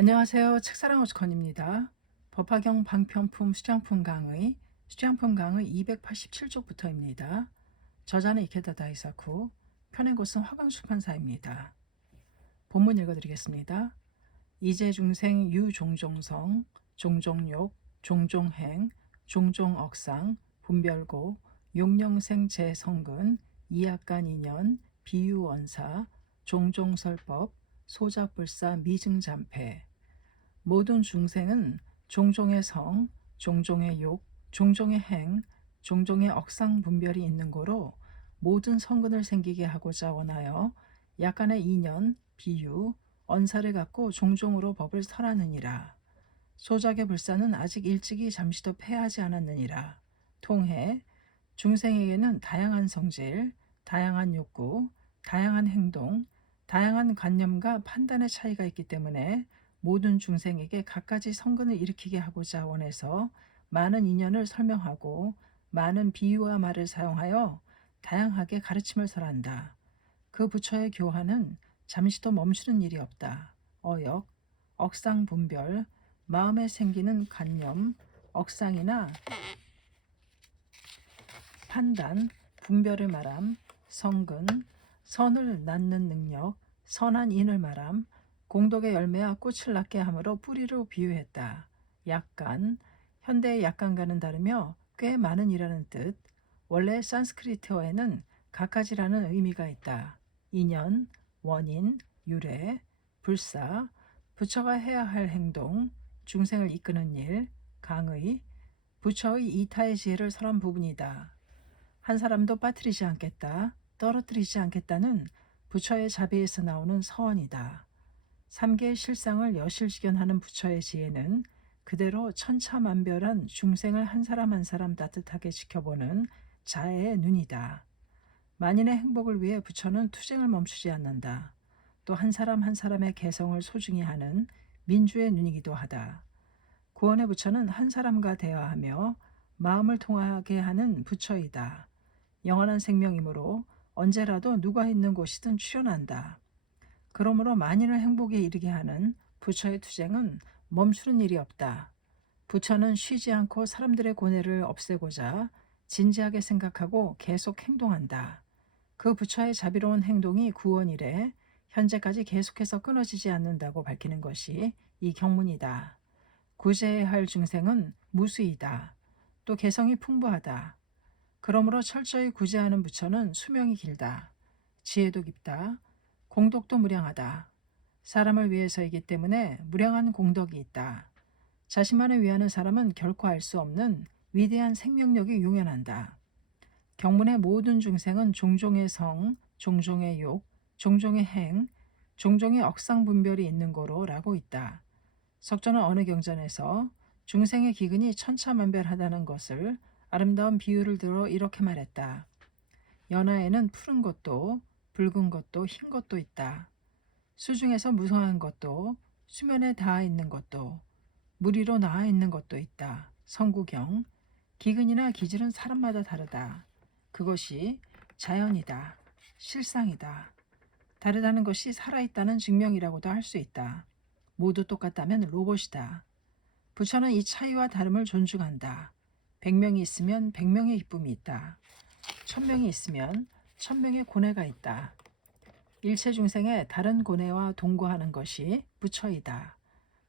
안녕하세요. 책사랑 오스컨입니다. 법화경 방편품 수량품 강의 287쪽부터입니다. 저자는 이케다 다이사쿠, 펴낸 곳은 화광出판사입니다. 본문 읽어드리겠습니다. 이재중생 유종종성, 종종욕, 종종행, 종종억상, 분별고, 용령생 재성근, 이약간인연, 비유원사, 종종설법, 소작불사 미증잠패. 모든 중생은 종종의 성, 종종의 욕, 종종의 행, 종종의 억상 분별이 있는 고로 모든 성근을 생기게 하고자 원하여 약간의 인연, 비유, 언사를 갖고 종종으로 법을 설하느니라. 소작의 불사는 아직 일찍이 잠시도 패하지 않았느니라. 통해 중생에게는 다양한 성질, 다양한 욕구, 다양한 행동, 다양한 관념과 판단의 차이가 있기 때문에 모든 중생에게 갖가지 성근을 일으키게 하고자 원해서 많은 인연을 설명하고 많은 비유와 말을 사용하여 다양하게 가르침을 설한다. 그 부처의 교화는 잠시도 멈추는 일이 없다. 어역, 억상 분별, 마음에 생기는 관념, 억상이나 판단, 분별을 말함, 성근, 선을 낳는 능력, 선한 인을 말함, 공덕의 열매와 꽃을 낳게 함으로 뿌리로 비유했다. 약간, 현대의 약간과는 다르며 꽤 많은이라는 뜻. 원래 산스크리트어에는 각가지라는 의미가 있다. 인연, 원인, 유래, 불사, 부처가 해야 할 행동, 중생을 이끄는 일, 강의, 부처의 이타의 지혜를 설한 부분이다. 한 사람도 빠뜨리지 않겠다, 떨어뜨리지 않겠다는 부처의 자비에서 나오는 서원이다. 삼계의 실상을 여실지견하는 부처의 지혜는 그대로 천차만별한 중생을 한 사람 한 사람 따뜻하게 지켜보는 자애의 눈이다. 만인의 행복을 위해 부처는 투쟁을 멈추지 않는다. 또 한 사람 한 사람의 개성을 소중히 하는 민주의 눈이기도 하다. 구원의 부처는 한 사람과 대화하며 마음을 통하게 하는 부처이다. 영원한 생명이므로 언제라도 누가 있는 곳이든 출현한다. 그러므로 만인을 행복에 이르게 하는 부처의 투쟁은 멈추는 일이 없다. 부처는 쉬지 않고 사람들의 고뇌를 없애고자 진지하게 생각하고 계속 행동한다. 그 부처의 자비로운 행동이 구원이래 현재까지 계속해서 끊어지지 않는다고 밝히는 것이 이 경문이다. 구제해야 할 중생은 무수이다. 또 개성이 풍부하다. 그러므로 철저히 구제하는 부처는 수명이 길다. 지혜도 깊다. 공덕도 무량하다. 사람을 위해서이기 때문에 무량한 공덕이 있다. 자신만을 위하는 사람은 결코 알 수 없는 위대한 생명력이 용연한다. 경문의 모든 중생은 종종의 성, 종종의 욕, 종종의 행, 종종의 억상 분별이 있는 고로 라고 있다. 석조는 어느 경전에서 중생의 기근이 천차만별하다는 것을 아름다운 비유를 들어 이렇게 말했다. 연하에는 푸른 것도 붉은 것도 흰 것도 있다. 수중에서 무성한 것도 수면에 닿아 있는 것도 물 위로 나와 있는 것도 있다. 성구경. 기근이나 기질은 사람마다 다르다. 그것이 자연이다. 실상이다. 다르다는 것이 살아있다는 증명이라고도 할 수 있다. 모두 똑같다면 로봇이다. 부처는 이 차이와 다름을 존중한다. 100명이 있으면 100명의 기쁨이 있다. 1000명이 있으면 1000명의 고뇌가 있다. 일체 중생의 다른 고뇌와 동거하는 것이 부처이다.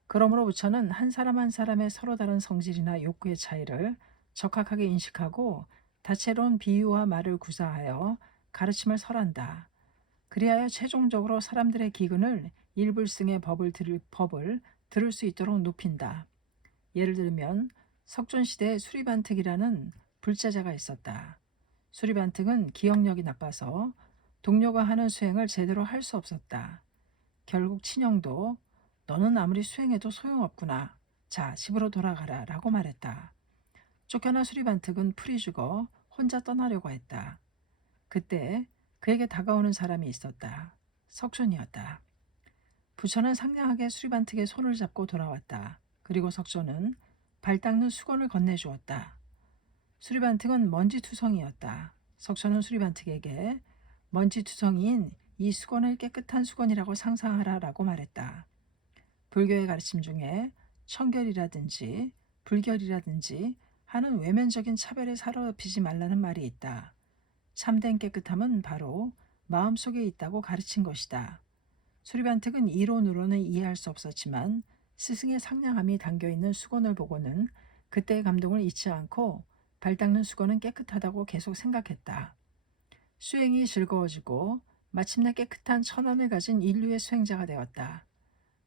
그러므로 부처는 한 사람 한 사람의 서로 다른 성질이나 욕구의 차이를 적확하게 인식하고 다채로운 비유와 말을 구사하여 가르침을 설한다. 그리하여 최종적으로 사람들의 기근을 일불승의 법을 들을 수 있도록 높인다. 예를 들면 석존시대에 수리반특이라는 불자자가 있었다. 수리반특은 기억력이 나빠서 동료가 하는 수행을 제대로 할 수 없었다. 결국 친형도 너는 아무리 수행해도 소용없구나. 자, 집으로 돌아가라 라고 말했다. 쫓겨난 수리반특은 풀이 죽어 혼자 떠나려고 했다. 그때 그에게 다가오는 사람이 있었다. 석존이었다. 부처는 상냥하게 수리반특의 손을 잡고 돌아왔다. 그리고 석존은 발 닦는 수건을 건네주었다. 수리반특은 먼지투성이었다. 석존은 수리반특에게 먼지투성이인 이 수건을 깨끗한 수건이라고 상상하라 라고 말했다. 불교의 가르침 중에 청결이라든지 불결이라든지 하는 외면적인 차별에 사로잡히지 말라는 말이 있다. 참된 깨끗함은 바로 마음속에 있다고 가르친 것이다. 수리반특은 이론으로는 이해할 수 없었지만 스승의 상냥함이 담겨있는 수건을 보고는 그때의 감동을 잊지 않고 발 닦는 수건은 깨끗하다고 계속 생각했다. 수행이 즐거워지고 마침내 깨끗한 천원을 가진 인류의 수행자가 되었다.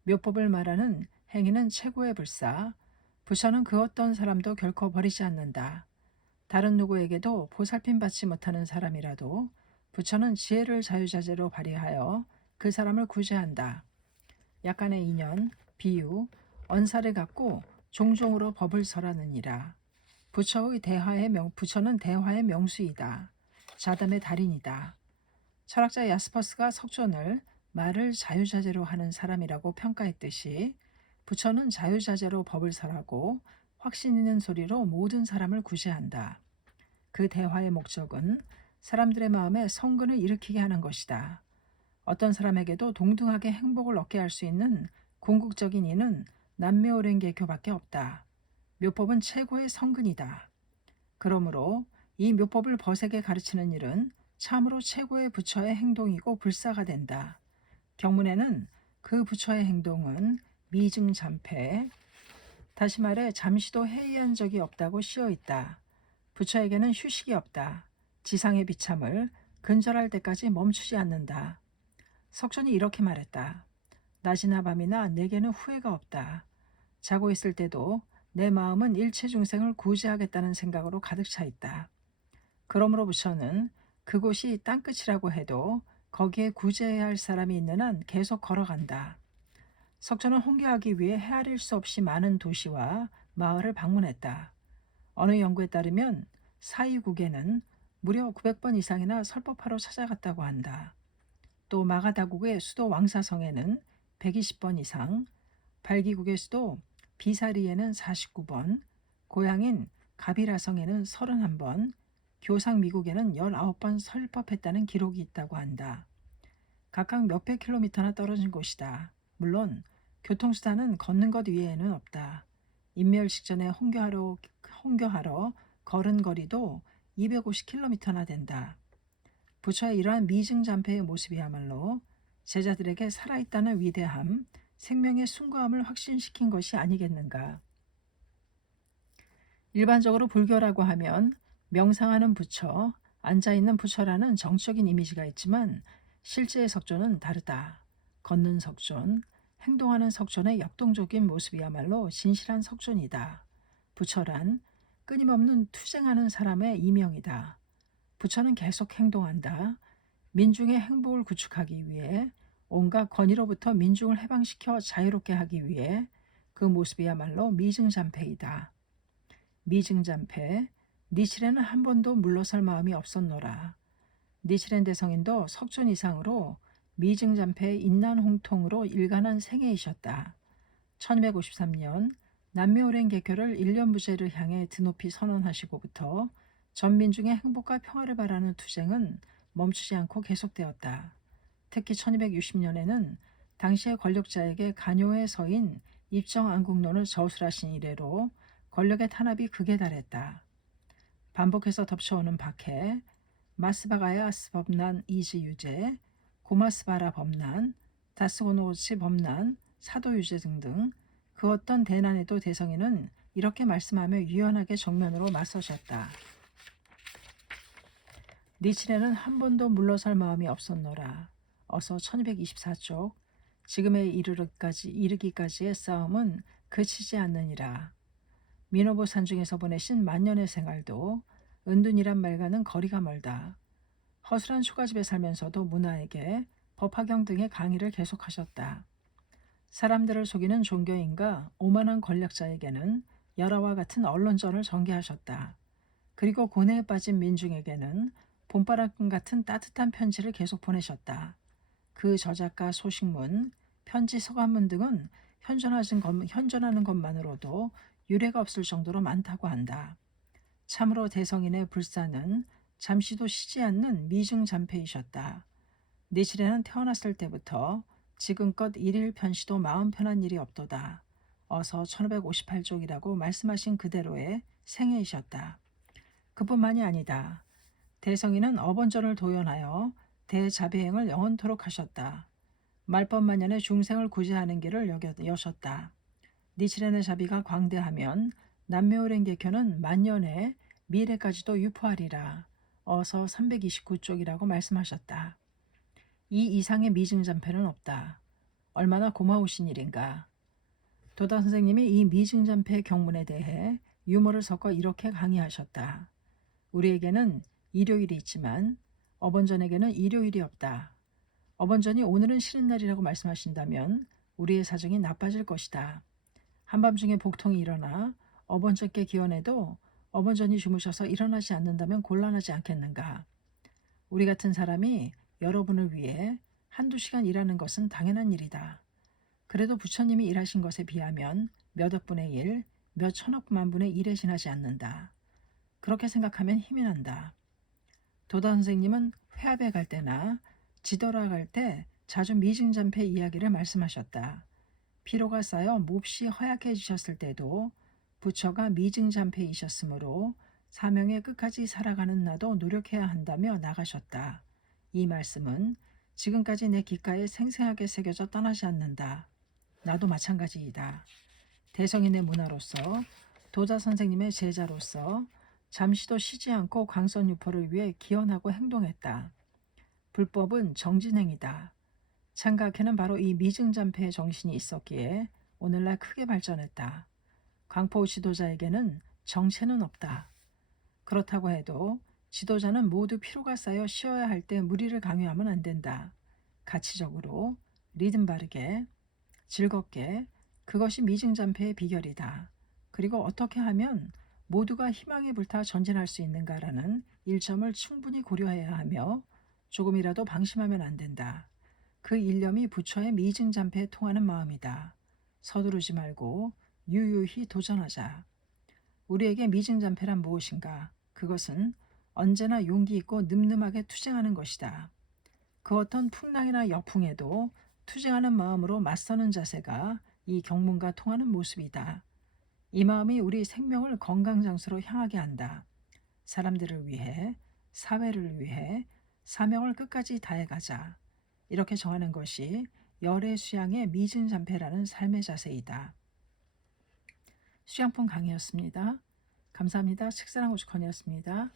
묘법을 말하는 행위는 최고의 불사, 부처는 그 어떤 사람도 결코 버리지 않는다. 다른 누구에게도 보살핌 받지 못하는 사람이라도 부처는 지혜를 자유자재로 발휘하여 그 사람을 구제한다. 약간의 인연, 비유, 언사를 갖고 종종으로 법을 설하느니라. 부처는 대화의 명수이다. 자담의 달인이다. 철학자 야스퍼스가 석존을 말을 자유자재로 하는 사람이라고 평가했듯이 부처는 자유자재로 법을 설하고 확신 있는 소리로 모든 사람을 구제한다. 그 대화의 목적은 사람들의 마음에 성근을 일으키게 하는 것이다. 어떤 사람에게도 동등하게 행복을 얻게 할 수 있는 궁극적인 이는 남묘오랭개교밖에 없다. 묘법은 최고의 성근이다. 그러므로 이 묘법을 벗에게 가르치는 일은 참으로 최고의 부처의 행동이고 불사가 된다. 경문에는 그 부처의 행동은 미증잠패, 다시 말해 잠시도 해이한 적이 없다고 씌어 있다. 부처에게는 휴식이 없다. 지상의 비참을 근절할 때까지 멈추지 않는다. 석존이 이렇게 말했다. 낮이나 밤이나 내게는 후회가 없다. 자고 있을 때도 내 마음은 일체 중생을 구제하겠다는 생각으로 가득 차 있다. 그러므로 부처는 그곳이 땅끝이라고 해도 거기에 구제해야 할 사람이 있는 한 계속 걸어간다. 석존은 홍교하기 위해 헤아릴 수 없이 많은 도시와 마을을 방문했다. 어느 연구에 따르면 사이국에는 무려 900번 이상이나 설법하러 찾아갔다고 한다. 또 마가다국의 수도 왕사성에는 120번 이상, 발기국의 수도 비사리에는 49번, 고향인 가비라성에는 31번, 교상 미국에는 19번 설법했다는 기록이 있다고 한다. 각각 몇백 킬로미터나 떨어진 곳이다. 물론 교통수단은 걷는 것 외에는 없다. 인멸 직전에 홍교하러 걸은 거리도 250킬로미터나 된다. 부처의 이러한 미증잠패의 모습이야말로 제자들에게 살아있다는 위대함, 생명의 숭고함을 확신시킨 것이 아니겠는가. 일반적으로 불교라고 하면 명상하는 부처, 앉아있는 부처라는 정적인 이미지가 있지만 실제의 석존은 다르다. 걷는 석존, 행동하는 석존의 역동적인 모습이야말로 진실한 석존이다. 부처란 끊임없는 투쟁하는 사람의 이명이다. 부처는 계속 행동한다. 민중의 행복을 구축하기 위해 온갖 권위로부터 민중을 해방시켜 자유롭게 하기 위해 그 모습이야말로 미증잠패이다. 미증잠패, 니칠에는 한 번도 물러설 마음이 없었노라. 니칠엔 대성인도 석존 이상으로 미증잠패의 인난홍통으로 일관한 생애이셨다. 1253년 남묘오랭개교를 일련부재를 향해 드높이 선언하시고부터 전민중의 행복과 평화를 바라는 투쟁은 멈추지 않고 계속되었다. 특히 1260년에는 당시의 권력자에게 간요의 서인 입정안국론을 저술하신 이래로 권력의 탄압이 극에 달했다. 반복해서 덮쳐오는 박해, 마스바가야스 법난 이지유제, 고마스바라 법난, 다스고노치 법난, 사도유제 등등 그 어떤 대난에도 대성인은 이렇게 말씀하며 유연하게 정면으로 맞서셨다. 니칠에는 한 번도 물러설 마음이 없었노라. 어서 1224쪽 지금에 이르기까지의 싸움은 그치지 않느니라. 미노부 산중에서 보내신 만년의 생활도 은둔이란 말과는 거리가 멀다. 허술한 초가집에 살면서도 문화에게 법화경 등의 강의를 계속하셨다. 사람들을 속이는 종교인과 오만한 권력자에게는 열화와 같은 언론전을 전개하셨다. 그리고 고뇌에 빠진 민중에게는 봄바람 같은 따뜻한 편지를 계속 보내셨다. 그 저작과 소식문, 편지 서간문 등은 현존하는 것만으로도 유례가 없을 정도로 많다고 한다. 참으로 대성인의 불사는 잠시도 쉬지 않는 미증잠패이셨다. 니칠에는 태어났을 때부터 지금껏 일일 편시도 마음 편한 일이 없도다. 어서 1558쪽이라고 말씀하신 그대로의 생애이셨다. 그뿐만이 아니다. 대성이는 어번전을 도연하여 대자비행을 영원토록 하셨다. 말법만연의 중생을 구제하는 길을 여셨다. 니치레네 자비가 광대하면 남묘랭개켜는 만년의 미래까지도 유포하리라. 어서 329쪽이라고 말씀하셨다. 이 이상의 미증잔패는 없다. 얼마나 고마우신 일인가. 도다 선생님이 이 미증잔패 경문에 대해 유머를 섞어 이렇게 강의하셨다. 우리에게는 일요일이 있지만 어번전에게는 일요일이 없다. 어번전이 오늘은 쉬는 날이라고 말씀하신다면 우리의 사정이 나빠질 것이다. 한밤중에 복통이 일어나 어번전께 기원해도 어번전이 주무셔서 일어나지 않는다면 곤란하지 않겠는가. 우리 같은 사람이 여러분을 위해 한두 시간 일하는 것은 당연한 일이다. 그래도 부처님이 일하신 것에 비하면 몇 억분의 일, 몇 천억 만분의 일에 지나지 않는다. 그렇게 생각하면 힘이 난다. 도다 선생님은 회합에 갈 때나 지도라 갈 때 자주 미증잔패 이야기를 말씀하셨다. 피로가 쌓여 몹시 허약해지셨을 때도 부처가 미증잔패이셨으므로 사명의 끝까지 살아가는 나도 노력해야 한다며 나가셨다. 이 말씀은 지금까지 내 귓가에 생생하게 새겨져 떠나지 않는다. 나도 마찬가지이다. 대성인의 문화로서 도자 선생님의 제자로서 잠시도 쉬지 않고 광선유포를 위해 기원하고 행동했다. 불법은 정진행이다. 창가학회는 바로 이 미증잔패의 정신이 있었기에 오늘날 크게 발전했다. 광포 지도자에게는 정체는 없다. 그렇다고 해도 지도자는 모두 피로가 쌓여 쉬어야 할 때 무리를 강요하면 안 된다. 가치적으로, 리듬 바르게, 즐겁게, 그것이 미증잔패의 비결이다. 그리고 어떻게 하면 모두가 희망에 불타 전진할 수 있는가라는 일점을 충분히 고려해야 하며 조금이라도 방심하면 안 된다. 그 일념이 부처의 미증잔패에 통하는 마음이다. 서두르지 말고 유유히 도전하자. 우리에게 미증잔패란 무엇인가? 그것은 언제나 용기 있고 늠름하게 투쟁하는 것이다. 그 어떤 풍랑이나 역풍에도 투쟁하는 마음으로 맞서는 자세가 이 경문과 통하는 모습이다. 이 마음이 우리 생명을 건강장소로 향하게 한다. 사람들을 위해, 사회를 위해 사명을 끝까지 다해가자. 이렇게 정하는 것이 열의 수양의 미증잔패라는 삶의 자세이다. 수양품 강의였습니다. 감사합니다. 식사랑 오죽헌이었습니다.